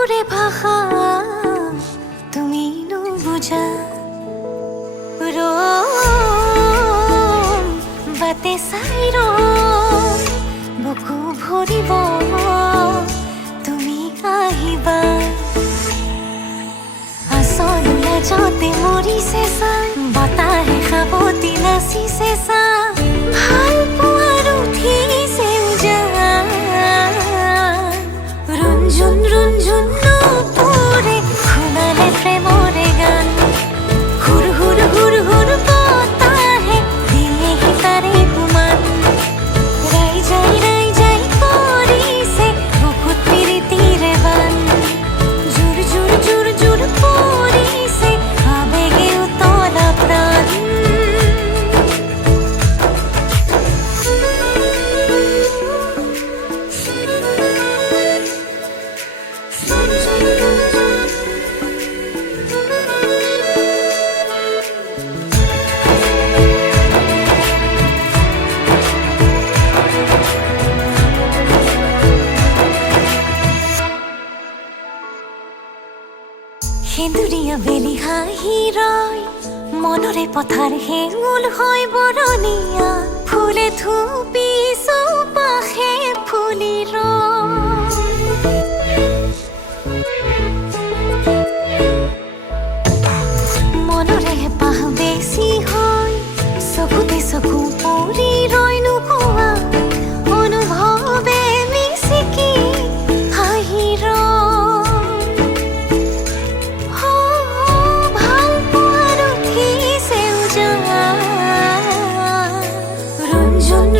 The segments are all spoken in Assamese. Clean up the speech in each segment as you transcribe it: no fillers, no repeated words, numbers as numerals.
বুকুৰে ভাষা তুমি নুবুজা বাটে চাই বুকু ভৰিব তুমি আহিবা আচল লাজতে মৰিছে চা বতাহে সাৱতি নাচিছে চা ভাল পোৱাৰ উঠিছে উজান ৰুঞ্জুন ৰুঞ্জুন নপৰে শুনালে প্ৰেমৰে গান হুৰ হুৰ হুৰ হুৰ বতাহে দিয়েহি তাৰে গুমান ৰাই যাই কৰিছে বুকুত প্ৰীতিৰে বান জোৰ জোৰ জোৰ জোৰ পৰিছে আবেগে উতলা প্ৰাণ সেন্দুৰীয়া বেলি হাঁহি ৰয় মনৰে পথাৰ হেঙুল হৈ বৰণীয়া ফুলে থুপি চৌপাশে ফুলি মনৰে হেঁপাহ বেছি হয় চকুতে চকু পৰি ৰয় নোকোৱা অনুভৱে মিচিকি হাঁহি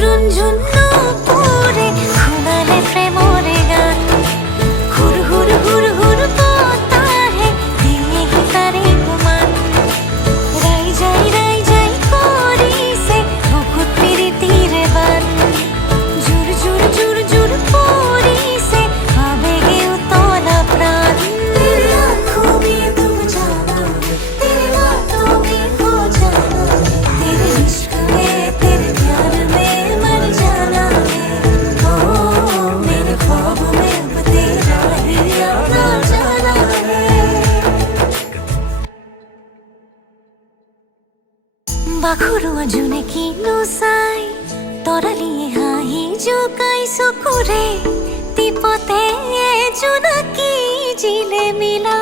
ৰুঞ্জুন নপৰে শুনালে প্ৰেমৰে গান হুৰ হুৰ হুৰ হুৰ বতাহে দিয়েহি তাৰে গুমান ৰাই যাই কৰিছে বুকুত প্ৰীতিৰে বান জোৰ জোৰ জোৰ জোৰ পৰিছে আবেগে উতলা প্ৰাণ তেৰে আঁখোঁ में तुम जाना तेरे बातों में खो जाना तेरे इश्क में तेरे प्यार में मर जाना है ओ मेरे ख्वाब में अब तेरा ही अपना जाना है বাখৰুৱা জোনে কিনো চাই তৰালিয়ে হাঁহি জোকাই চকুৰে টিপতে জোনাকী জিলে মিলা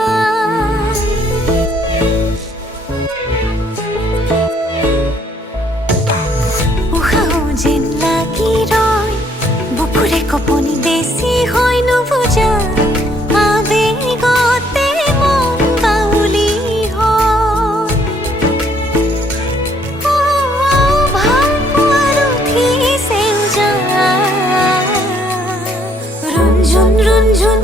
উশাহো যেন লাগি ৰয় বুকুৰে কঁপনি বেছি হয় নুবুজা আবেগতে মন বাউলি হয় ভাল পোৱাৰ উঠিছে উজান ৰুঞ্জুন ৰুঞ্জুন